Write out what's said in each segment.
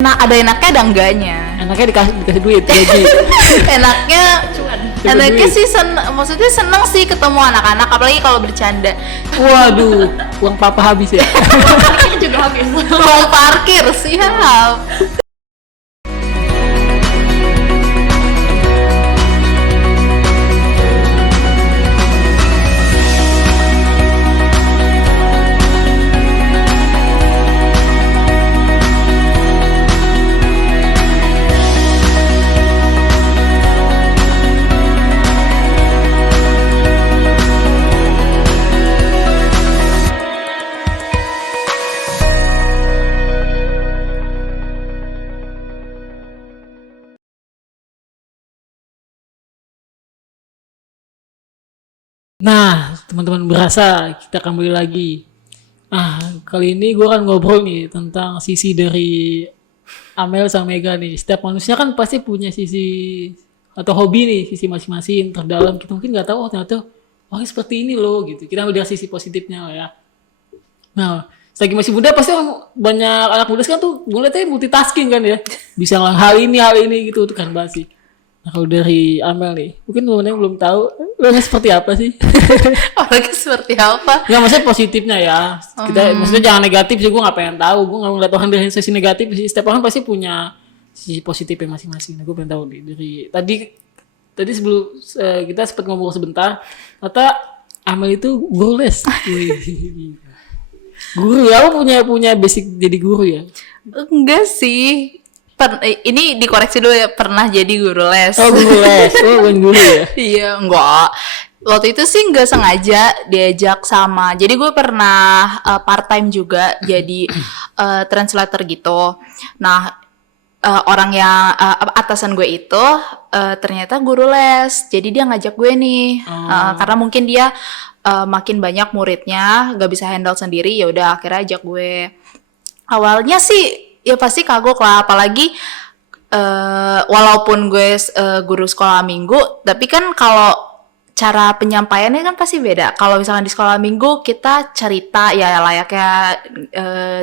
Nah, ada enaknya ada enggaknya. Enaknya dikasih duit gaji. Enaknya Dapat enaknya duit. sih maksudnya seneng sih ketemu anak-anak, apalagi kalau bercanda. Waduh, uang papa habis ya. Parkir juga habis. Uang parkir siap. Nah, teman-teman berasa kita kembali lagi. Kali ini gue akan ngobrol nih tentang sisi dari Amel sama Mega nih. Setiap manusia kan pasti punya sisi atau hobi nih, sisi masing-masing terdalam. Kita mungkin nggak tahu ternyata orang seperti ini loh gitu. Kita ambil dari sisi positifnya lah ya. Nah, selagi masih muda pasti banyak anak muda sekarang tuh mulai multitasking kan ya. Bisa ngelakuin hal ini gitu, itu kan banget sih. Nah, kalau dari Amel nih, mungkin temen-temen belum tahu orangnya seperti apa sih? Orangnya seperti apa? Nggak, maksudnya positifnya ya. Kita maksudnya jangan negatif sih, gue nggak pengen tahu. Gue nggak ngeliat orang dari sisi negatif sih. Setiap orang pasti punya sisi positifnya masing-masing. Nah, gue pengen tahu nih dari tadi sebelum kita sempat ngobrol sebentar, kata Amel itu guru les. Wih, guru ya, lo punya basic jadi guru ya? Enggak sih. Ini dikoreksi dulu ya, pernah jadi guru les. Oh, guru les. Oh, bukan guru ya? Iya, enggak. Waktu itu sih nggak sengaja diajak sama. Jadi gue pernah part time juga jadi translator gitu. Nah, orang yang atasan gue itu ternyata guru les. Jadi dia ngajak gue nih. Karena mungkin dia makin banyak muridnya, nggak bisa handle sendiri. Ya udah akhirnya ajak gue. Awalnya sih ya pasti kagok lah, apalagi walaupun gue guru sekolah minggu, tapi kan kalau cara penyampaiannya kan pasti beda. Kalau misalkan di sekolah minggu kita cerita ya layaknya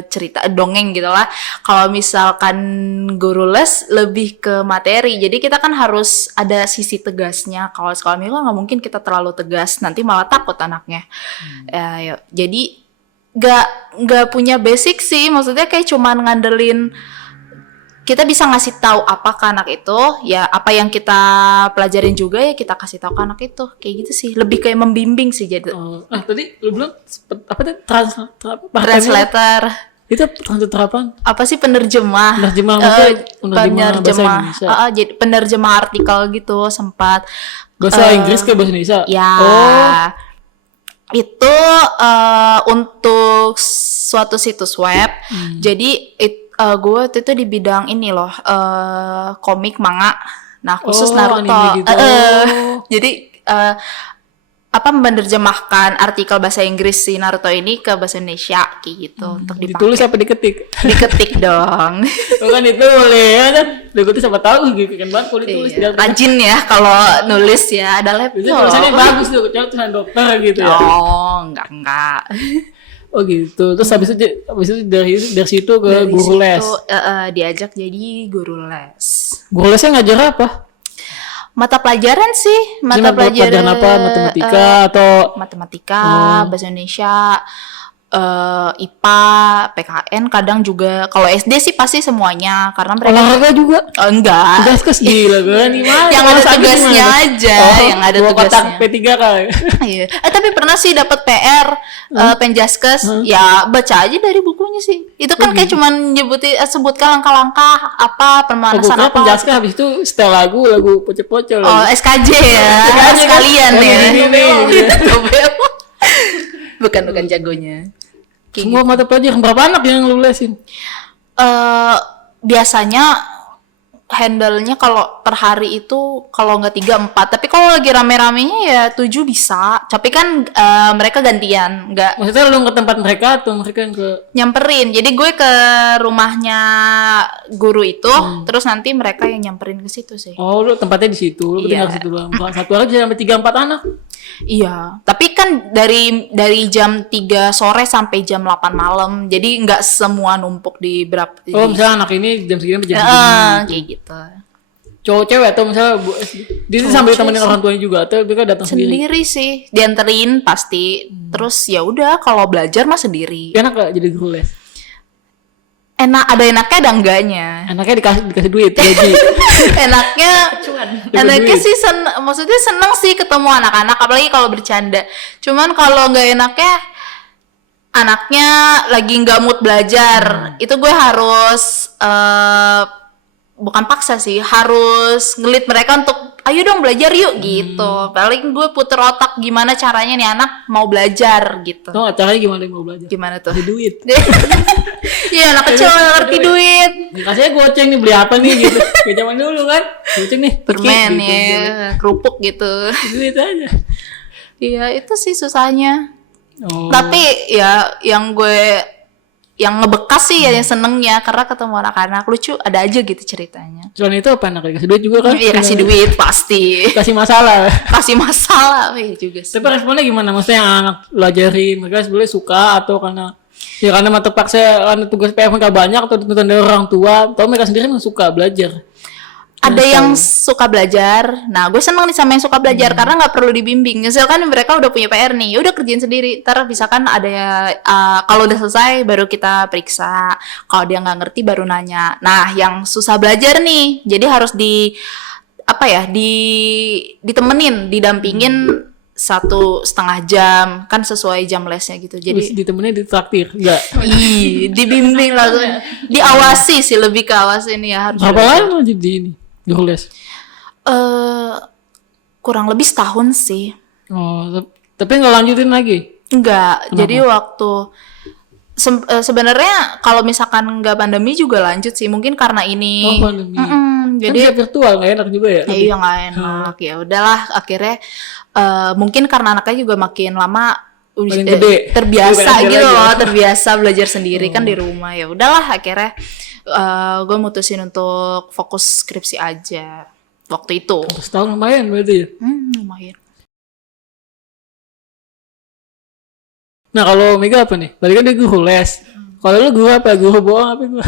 cerita dongeng gitu lah. Kalau misalkan guru les lebih ke materi, jadi kita kan harus ada sisi tegasnya. Kalau sekolah minggu nggak mungkin kita terlalu tegas, nanti malah takut anaknya. Jadi nggak punya basic sih, maksudnya kayak cuman ngandelin kita bisa ngasih tahu apa ke anak itu, ya apa yang kita pelajarin juga ya kita kasih tahu ke anak itu, kayak gitu sih, lebih kayak membimbing sih jadi. Tadi lu bilang apa tadi Translator. Itu translator apa? Apa sih penerjemah? Penerjemah maksudnya penerjemah bahasa Indonesia. Jadi penerjemah artikel gitu sempat. Bahasa Inggris ke bahasa Indonesia? Ya. Itu untuk suatu situs web. Jadi gue waktu itu di bidang ini loh, komik manga. Nah khusus Naruto. Anime gitu. Jadi menerjemahkan artikel bahasa Inggris si Naruto ini ke bahasa Indonesia kayak gitu untuk dipakai. Ditulis apa diketik? Diketik dong. Bukan ditulis ya kan? Ditulis siapa tahu gitu kan banget kalau ditulis. Iya. Rajin ya kalau nulis ya, ada laptop. Itu tulisannya bagus tuh, kecuali tulisan dokter gitu ya. Oh, enggak. Oh gitu. Terus habis itu dari situ ke Dari guru les. situ, diajak jadi guru les. Guru lesnya ngajar apa? Mata pelajaran sih, Pelajaran apa? Matematika atau matematika, bahasa Indonesia, IPA, PKN, kadang juga. Kalau SD sih pasti semuanya, karena mereka olahraga juga. enggak. Tugas kes gila kan? Gimana? Yang ada tugasnya aja, yang ada bawa kotak tugasnya. P3 kali. Iya. Tapi pernah sih dapat PR Penjaskes, ya baca aja dari bukunya sih. Itu kan kayak cuman sebutkan langkah-langkah apa pemanasan Pokoknya apa. penjelasan habis itu setel lagu pocel-pocel. Oh, SKJ ya. SKJ Sekalian kan? ya. Ini. Bukan jagonya. Semua mata pelajaran berapa anak yang lu lesin? Biasanya handle-nya kalau per hari itu kalau nggak 3-4, tapi kalau lagi rame-ramenya ya 7 bisa. Tapi kan mereka gantian, nggak Maksudnya lu ke tempat mereka atau mereka yang ke nyamperin. Jadi gue ke rumahnya guru itu, terus nanti mereka yang nyamperin ke situ sih. Oh, lu tempatnya di situ. Lu tinggal di situ doang. Satu hari bisa sampai 3-4 anak. Iya, tapi kan dari jam 3 sore sampai jam 8 malam. Jadi nggak semua numpuk di berapa Oh, misalnya anak ini jam segini sampai jam segini. kayak gitu. Cowok cewek atau misalnya dia tuh sambil temenin orang tuanya juga atau mereka datang sendiri? Sendiri sih, dianterin pasti. Terus ya udah kalau belajar mah sendiri. Enak gak jadi guru les? Enak, ada enaknya ada enggaknya. Enaknya dikasih duit gaji. Enaknya enaknya sih maksudnya seneng sih ketemu anak-anak, apalagi kalau bercanda. Cuman kalau nggak enaknya anaknya lagi nggak mood belajar, itu gue harus bukan paksa sih, harus ngelit mereka untuk ayo dong belajar yuk gitu. Paling gue puter otak gimana caranya nih anak mau belajar gitu. Tau gak caranya gimana dia mau belajar? Gimana tuh? Kasih duit. Iya, anak kecil nggak ngerti duit. Kasihnya goceng nih, beli apa nih gitu. Kayak zaman dulu kan, goceng nih. Permen gitu, ya, kerupuk gitu. Duit aja. Iya, itu sih susahnya. Oh. Tapi ya yang ngebekas sih ya yang senengnya karena ketemu anak-anak lucu, ada aja gitu ceritanya. Selain itu apa anak kasih duit juga kan? Iya, kasih duit pasti. Kasih masalah. Kasih masalah, iya juga sih. Tapi responnya gimana? Maksudnya yang anak belajarin, mereka sebenarnya suka atau karena mata paksa, karena tugas PR mereka banyak atau tuntutan dari orang tua, atau mereka sendiri memang suka belajar? Ada yang suka belajar. Nah, gue seneng nih sama yang suka belajar karena nggak perlu dibimbing. Misalkan mereka udah punya PR nih, ya udah kerjain sendiri. Ntar misalkan ada kalau udah selesai baru kita periksa. Kalau dia nggak ngerti baru nanya. Nah, yang susah belajar nih, jadi harus ditemenin, didampingin 1,5 jam kan sesuai jam lesnya gitu. Jadi Jadi ditemenin ditraktir, enggak? dibimbing langsung, diawasi sih, lebih ke awasin ya harus. Berapa lama jadi ini guru les? Kurang lebih setahun sih. Oh, tapi nggak lanjutin lagi? Enggak. Jadi waktu sebenarnya kalau misalkan nggak pandemi juga lanjut sih, mungkin karena ini. Oh, pandemi. Jadi kan virtual nggak enak juga ya? iya nggak enak. Ya udahlah, akhirnya mungkin karena anaknya juga makin lama gede. terbiasa Lebih gitu belajar loh, lagi. terbiasa belajar sendiri kan di rumah. Ya udahlah, akhirnya gue mutusin untuk fokus skripsi aja waktu itu. Setahun lumayan berarti ya? Lumayan. Nah kalau Mega apa nih? Tadi kan dia guru les. Kalau lu guru apa? Guru bohong apa guru?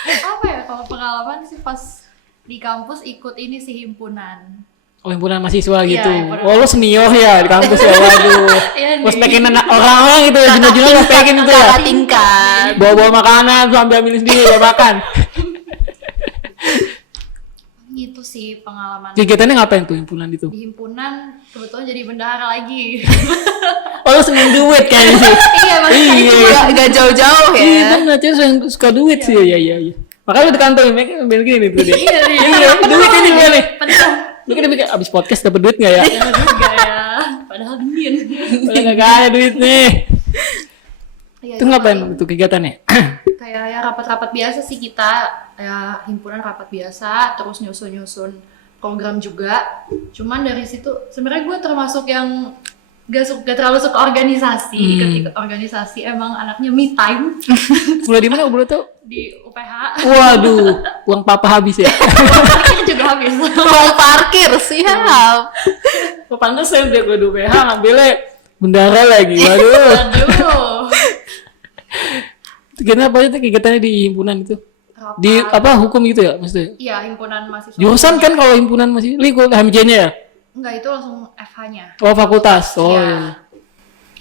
Apa ya, kalau pengalaman sih pas di kampus ikut ini sih himpunan. Oh, himpunan mahasiswa Iya, gitu. himpunan Oh, lu senior ya di kampus ya. Waduh. Iya nih. Ngospekin orang-orang gitu ya. Juna-juna ngospekin gitu ya. Kakak tingkat. Bawa-bawa makanan, terus ambil sendiri ya makan. Gitu sih pengalaman. Kegiatannya ngapain tuh himpunan itu? Di himpunan kebetulan jadi bendahara lagi. Oh, lu seneng duit kayaknya sih. Iya, makanya Iya. Gak jauh-jauh ya. Iya, bener. Cewek suka duit sih. Iya. Makanya lu di kantor ambil gini nih tuh dia. Iya, Duit ini gue nih. Penuh. Lu kan mikir abis podcast dapet duit gak ya? Iya juga ya. Padahal dingin. Padahal gak ada duit nih. Iya, Itu ngapain tuh kegiatannya? kayak ya rapat-rapat biasa sih kita, ya himpunan rapat biasa, terus nyusun program juga. Cuman dari situ sebenarnya gue termasuk yang gak terlalu suka organisasi. Ketika organisasi emang anaknya me time. Mulai di mana boleh tau? Di UPH. Waduh, uang papa habis ya? Parkirnya juga habis. Ruang parkir siap. Oh, pantesan dia gue di UPH ngambilnya bendara lagi. Waduh. Aduh. Kegiatan apa aja tuh kegiatannya di himpunan itu? Rapat. Di apa hukum gitu ya maksudnya? Iya, himpunan mahasiswa. Jurusan kan kalau himpunan masih liku HMJ-nya ya? Enggak, itu langsung FH-nya. Oh, fakultas. Oh Iya. iya.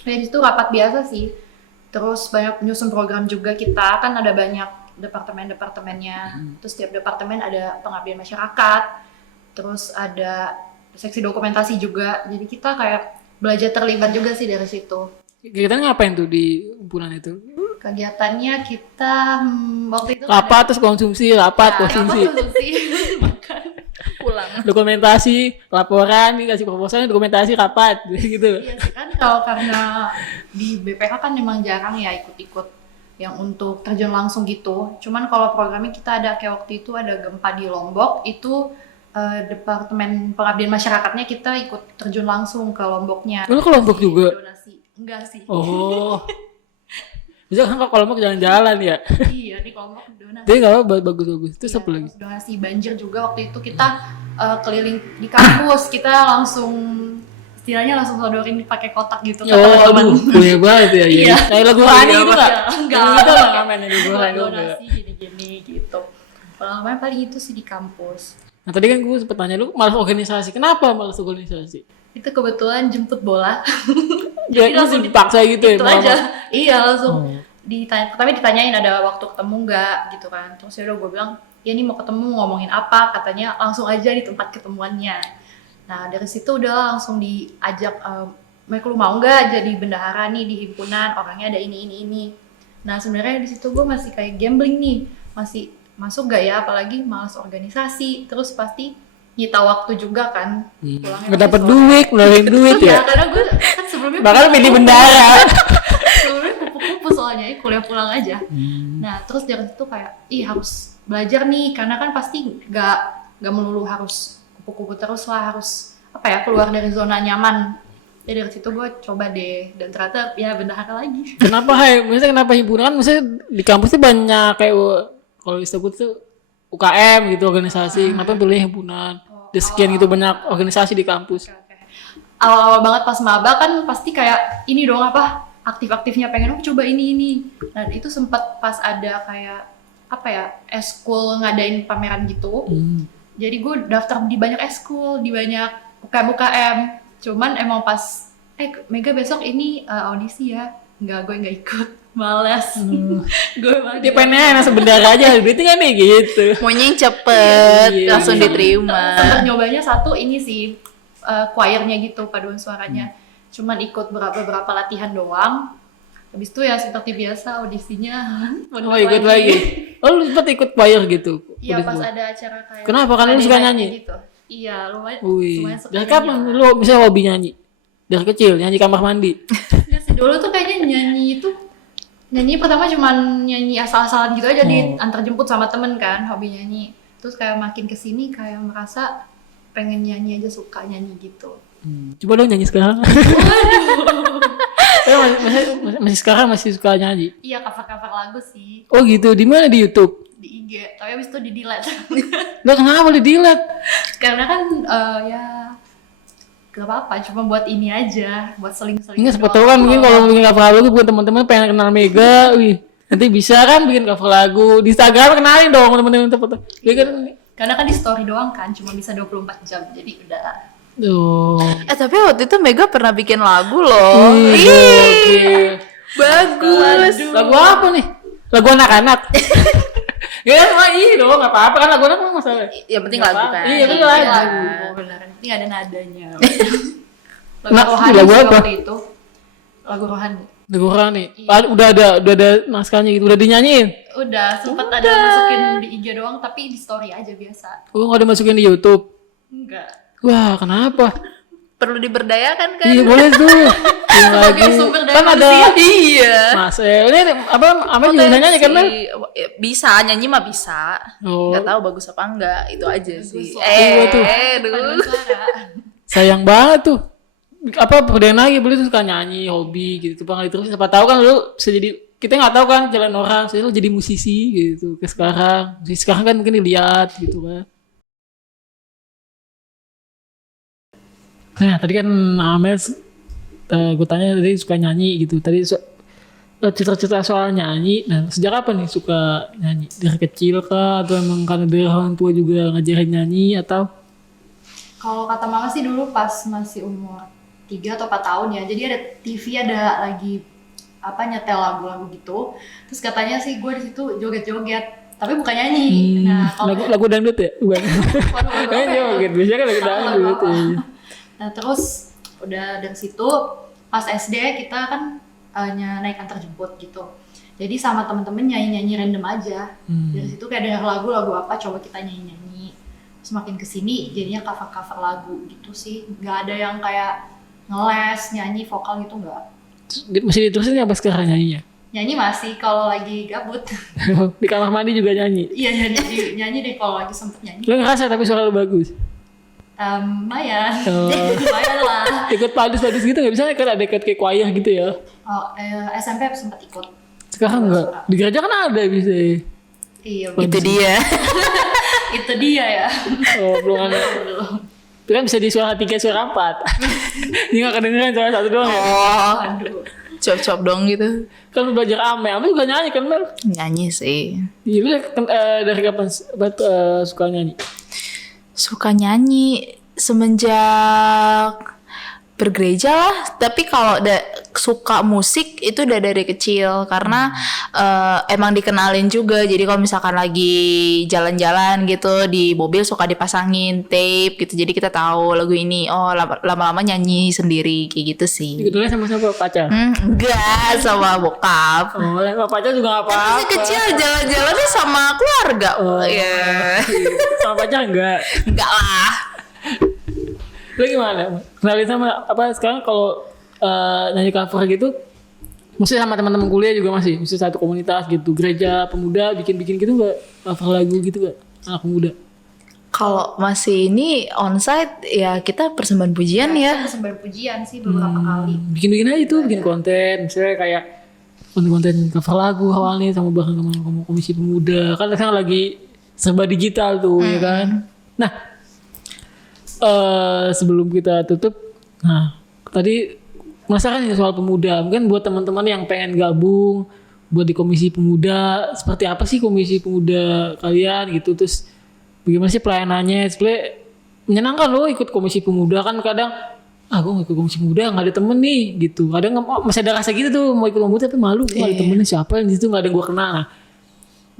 Jadi itu rapat biasa sih. Terus banyak menyusun program juga kita, kan ada banyak departemen-departemennya. Terus setiap departemen ada pengabdian masyarakat. Terus ada seksi dokumentasi juga. Jadi kita kayak belajar terlibat juga sih dari situ. Kegiatannya ngapain tuh di himpunan itu? Kegiatannya kita waktu itu Rapat terus konsumsi, rapat konsumsi. makan. Pulang. Dokumentasi, laporan, nih kasih proposalnya dokumentasi, rapat gitu. Iya sih, kan kalau karena di BPH kan memang jarang ya ikut-ikut yang untuk terjun langsung gitu. Cuman kalau programnya kita ada kayak waktu itu ada gempa di Lombok, itu departemen pengabdian masyarakatnya kita ikut terjun langsung ke Lomboknya. Lu ke Lombok juga? Donasi. Enggak sih. Oh. Bisa kan kalau mau jalan-jalan ya? Iya, di Lombok donasi. Tapi nggak apa bagus-bagus. Terus apa lagi? Donasi banjir juga waktu itu kita keliling di kampus, kita langsung istilahnya langsung sodorin pakai kotak gitu ke Oh, teman-teman. aduh, gue banget ya. Iya. Kayak lagu Rani itu nggak? Enggak. Itu nggak ngamen yang lagu Buat Rani juga. donasi gini-gini gitu. Pengalaman paling itu sih di kampus. Nah tadi kan gue sempet tanya lu malas organisasi. Kenapa malas organisasi? Itu kebetulan jemput bola. Jadi langsung dipaksa gitu ya? Itu Mama? aja. Iya langsung. Oh. Pertama ditanyain ada waktu ketemu nggak gitu kan. Terus ya udah gue bilang, ya ini mau ketemu ngomongin apa? Katanya langsung aja di tempat ketemuannya. Nah dari situ udah langsung diajak, Mike lu mau nggak jadi bendahara nih di himpunan, orangnya ada ini. Nah sebenarnya di situ gue masih kayak gambling nih, masih masuk gak ya, apalagi malas organisasi, terus pasti nyita waktu juga kan. Pulangnya Nggak pasti dapet sore. duit, ngeluarin duit Iya, ya? karena gue kan sebelumnya Bakal pilih bendara. sebelumnya kupu-kupu soalnya, kuliah pulang aja. Nah terus dari situ kayak, harus belajar nih, karena kan pasti gak melulu harus kupu-kupu terus lah, harus keluar dari zona nyaman. Jadi dari situ gue coba deh, dan ternyata ya bendahara lagi. Kenapa Maksudnya kenapa himpunan? Maksudnya di kampus tuh banyak kayak kalau disebut tuh UKM gitu organisasi. Kenapa pilih himpunan? Ada sekian gitu banyak organisasi di kampus. Oke. Awal-awal banget pas maba kan pasti kayak ini dong aktif-aktifnya pengen coba ini. Dan itu sempat pas ada kayak eskul ngadain pameran gitu. Jadi gue daftar di banyak eskul, di banyak UKM. Cuman emang pas Mega besok ini audisi ya. Gue nggak ikut. Malas. Gue Dia pengen langsung bendara aja, duitnya kan nih gitu. Maunya yang cepet, Iya. langsung diterima. Sempat nyobanya satu ini sih, choirnya gitu, paduan suaranya. Cuman ikut beberapa latihan doang. Habis itu ya seperti biasa audisinya. Oh ikut lagi. Oh lu sempat ikut choir gitu? Iya Udah pas sempat. ada acara kayak. Kenapa? Karena lu suka ada nyanyi? Gitu. Iya lumayan. Wih, lumayan suka dari nyanyi kapan lah. lu bisa hobi nyanyi? Dari kecil nyanyi kamar mandi. Nggak sih, dulu tuh kayaknya nyanyi pertama cuman nyanyi asal-asalan gitu aja diantar jemput sama temen kan, hobi nyanyi. Terus kayak makin kesini kayak merasa pengen nyanyi aja, suka nyanyi gitu. Coba dong nyanyi sekarang. masih sekarang masih suka nyanyi. Iya cover-cover lagu sih Oh gitu, di mana di YouTube? di IG, tapi abis itu di delete. Lah kenapa di delete? Karena kan ya gak apa-apa, cuma buat ini aja, buat seling-seling. Ini siapa tahu kan mungkin kalau bikin cover lagu buat teman-teman pengen kenal Mega, wih. Nanti bisa kan bikin cover lagu di Instagram, kenalin dong teman-teman teman. Ya kan. Karena kan di story doang kan, cuma bisa 24 jam, jadi udah. Duh. Tapi waktu itu Mega pernah bikin lagu loh. Oke. Bagus. Lagu apa nih? Lagu anak-anak. Ya kan dong, enggak apa-apa kan lagu anak mah masalah. Yang penting lagu kan. Iya, betul lagu. Oh benar, ini ada nadanya. Lagu Nah, rohani lagu sih apa? waktu itu. Lagu rohani. Lagu Rani. Udah ada naskahnya gitu, udah dinyanyiin. Udah, sempet ada masukin di IG doang, tapi di story aja biasa. Oh, nggak ada masukin di YouTube. Enggak. Wah, kenapa? Perlu diberdayakan kan? Iya boleh tuh. Yang Sebagai lagu sumber daya kan ada Iya. Mas ini apa juga bisa nyanyi kan? Bisa, nyanyi mah bisa. Oh, Nggak tahu bagus apa enggak, itu aja sih. Iya tuh. Paduan suara. sayang banget tuh. Apa perdayan lagi boleh tuh suka nyanyi, hobi gitu. Pengen terus siapa tahu kan lu bisa jadi kita nggak tahu kan jalan orang, saya lu jadi musisi gitu ke sekarang. Sekarang kan mungkin dilihat gitu kan. Nah tadi kan Amel gue tanya tadi suka nyanyi gitu. Tadi cerita-cerita soal nyanyi. Nah sejak kapan nih suka nyanyi? Dari kecil kah? Atau emang karena dari orang tua juga ngajarin nyanyi atau? Kalau kata mama sih dulu pas masih umur 3 atau 4 tahun ya. Jadi ada TV ada lagi nyetel lagu-lagu gitu. Terus katanya sih gue di situ joget-joget, tapi bukan nyanyi. Nah, kalau Lagu dangdut ya? Bukan. waduh, Kan joget, biasanya kan lagu dangdut ya. Nah, terus udah dari situ pas SD kita kan naik antar jemput gitu. Jadi sama temen-temen nyanyi-nyanyi random aja. Dari situ kayak denger lagu apa coba kita nyanyi-nyanyi. Semakin kesini jadinya cover-cover lagu gitu sih. Gak ada yang kayak ngeles, nyanyi, vokal gitu enggak. Masih diterusin apa sekarang nyanyinya? Nyanyi masih kalau lagi gabut. Di kamar mandi juga nyanyi? Iya nyanyi deh kalau lagi sempet nyanyi. Lo ngerasa tapi suara lo bagus? Lumayan. Oh. Lumayan lah. Ikut padus-padus gitu gak bisa kan ada ikut kayak choir gitu ya? Oh, SMP sempet ikut. Sekarang enggak? Di gereja kan ada bisa. Iya, Itu dia. itu dia ya. Oh belum ada. Itu kan bisa di suara 3, suara 4. Dia gak kedengeran suara 1 doang ya. Oh, Aduh. cop-cop dong gitu. Kan lu belajar Amel juga nyanyi kan Mel? Nyanyi sih. Iya, lu dari kapan suka nyanyi? Suka nyanyi semenjak bergereja lah, tapi kalau suka musik itu udah dari kecil karena emang dikenalin juga. Jadi kalau misalkan lagi jalan-jalan gitu di mobil suka dipasangin tape gitu, jadi kita tahu lagu ini. Oh, lama-lama nyanyi sendiri kayak gitu sih. Ikutnya sama siapa? Pacar? Enggak, sama bokap. Oh, sama pacar juga gak apa-apa. Masih kecil jalan-jalannya sama keluarga. Oh, Iya. sama pacar enggak? Enggak lah. Lu gimana? Kenalin sama apa sekarang kalau nyanyi cover gitu, mesti sama teman-teman kuliah juga masih satu komunitas gitu, gereja pemuda bikin-bikin gitu nggak, cover lagu gitu nggak, anak pemuda? Kalau masih ini onsite ya kita persembahan pujian ya. Persembahan pujian sih beberapa kali. Bikin-bikin aja tuh, bikin konten, misalnya kayak konten-konten cover lagu awalnya sama bahkan sama komisi pemuda, kan sekarang lagi serba digital tuh ya kan. Nah, sebelum kita tutup, nah tadi penasaran nih soal pemuda. Mungkin buat teman-teman yang pengen gabung buat di komisi pemuda, seperti apa sih komisi pemuda kalian gitu, terus bagaimana sih pelayanannya? Sebenarnya menyenangkan loh ikut komisi pemuda, kan kadang gue mau ikut komisi pemuda nggak ada temen nih gitu. Kadang masih ada rasa gitu tuh mau ikut pemuda tapi malu, nggak ada temennya, siapa yang di situ nggak ada yang gue kenal. Nah,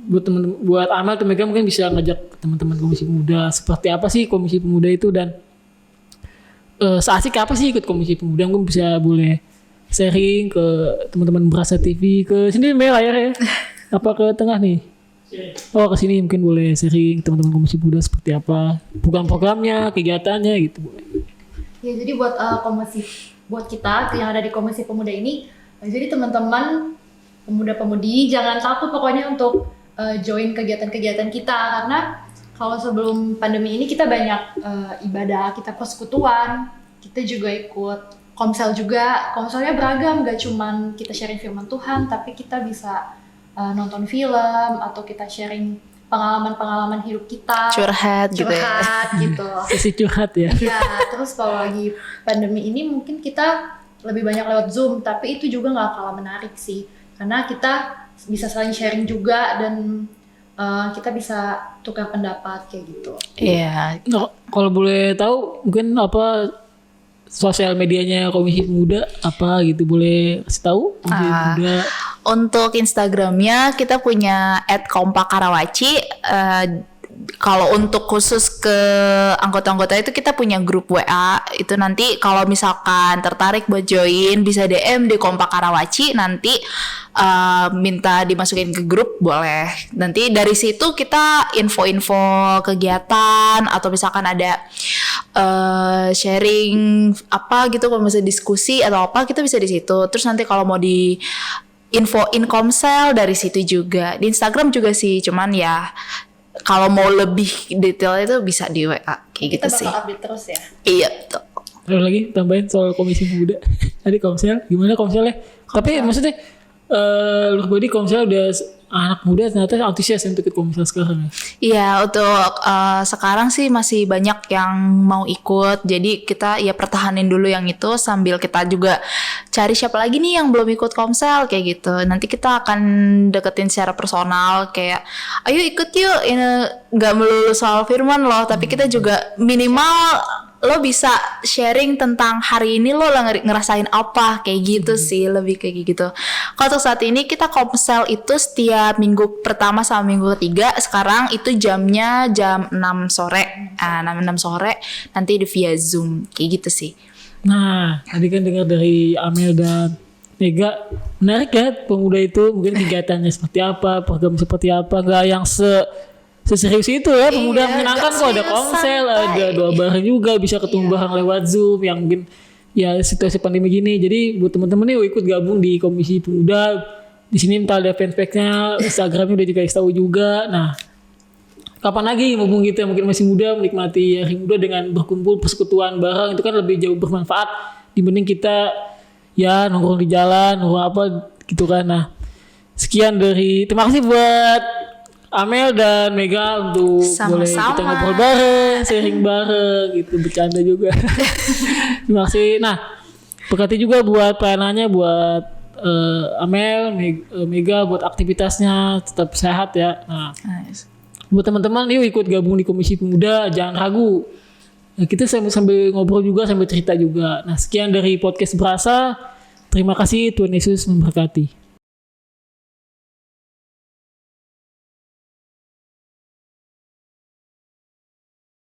buat Amel atau Mega mungkin bisa ngajak teman-teman komisi pemuda, seperti apa sih komisi pemuda itu, dan seasik apa sih ikut komisi pemuda. Mungkin bisa boleh sharing ke teman-teman Berasa TV, ke sini Mel layar ya. Apa ke tengah nih? Oh, ke sini mungkin boleh sharing teman-teman komisi pemuda seperti apa program-programnya, kegiatannya gitu boleh. Ya, jadi buat kita yang ada di komisi pemuda ini, jadi teman-teman pemuda-pemudi jangan takut pokoknya untuk join kegiatan-kegiatan kita, karena kalau sebelum pandemi ini kita banyak ibadah, kita persekutuan, kita juga ikut komsel juga. Komselnya beragam, gak cuman kita sharing firman Tuhan, tapi kita bisa nonton film atau kita sharing pengalaman-pengalaman hidup kita, Curhat gitu ya. gitu. Sesi curhat ya. Ya, terus kalau lagi pandemi ini mungkin kita lebih banyak lewat Zoom, tapi itu juga nggak kalah menarik sih, karena kita bisa saling sharing juga dan kita bisa tukar pendapat kayak gitu. Iya. Nah, kalau boleh tahu mungkin apa sosial medianya komisi pemuda apa gitu, boleh kasih tahu komisi pemuda. Untuk Instagramnya kita punya @kompakarawaci. Kalau untuk khusus ke anggota-anggota itu kita punya grup WA. Itu nanti kalau misalkan tertarik buat join bisa DM di Kompak Karawaci, nanti minta dimasukin ke grup boleh. Nanti dari situ kita info-info kegiatan atau misalkan ada sharing apa gitu, kalau misalnya diskusi atau apa kita bisa di situ. Terus nanti kalau mau di infoin komsel dari situ juga. Di Instagram juga sih, cuman ya kalau mau lebih detail itu bisa di WA kayak gitu Kita sih. bakal update terus ya. Iya betul. Terus lagi tambahin soal komisi pemuda. Tadi komsel gimana komselnya? Tapi maksudnya lu pribadi komsel udah anak muda ternyata antusias untuk ikut komsel sekarang ya? Iya, untuk sekarang sih masih banyak yang mau ikut. Jadi kita ya pertahanin dulu yang itu sambil kita juga cari siapa lagi nih yang belum ikut komsel kayak gitu. Nanti kita akan deketin secara personal kayak ayo ikut yuk. Ini nggak melulu soal firman loh, tapi kita juga minimal lo bisa sharing tentang hari ini lo ngerasain apa kayak gitu sih, lebih kayak gitu. Kalau untuk saat ini kita komsel itu setiap minggu pertama sama minggu ketiga. Sekarang itu jamnya jam 6 sore. 6 sore nanti di via Zoom kayak gitu sih. Nah, tadi kan dengar dari Amel dan Mega, menarik ya pemuda itu, mungkin kegiatannya seperti apa, program seperti apa, nggak yang seserius itu ya. Pemuda Iya, menyenangkan kok, ada serius, komsel, santai. ada doa bareng juga, bisa ketemu bareng lewat Zoom yang mungkin ya situasi pandemi gini. Jadi buat teman-teman nih ikut gabung di komisi pemuda. Di sini entah ada fanpage-nya, Instagramnya udah dikasih tahu juga. Nah, kapan lagi mumpung kita mungkin masih muda menikmati hari muda dengan berkumpul persekutuan bareng, itu kan lebih jauh bermanfaat dibanding kita ya nongkrong di jalan nongkrong apa gitu kan. Nah, sekian dari terima kasih buat Amel dan Mega untuk boleh Sama-sama. kita ngobrol bareng, sharing bareng gitu, bercanda juga. Terima kasih. Nah, berkati juga buat pelayanannya buat Amel, Mega buat aktivitasnya tetap sehat ya. Nah, Nice. buat teman-teman yuk ikut gabung di Komisi Pemuda, jangan ragu. Nah, kita sambil ngobrol juga, sambil cerita juga. Nah, sekian dari podcast Berasa. Terima kasih, Tuhan Yesus memberkati.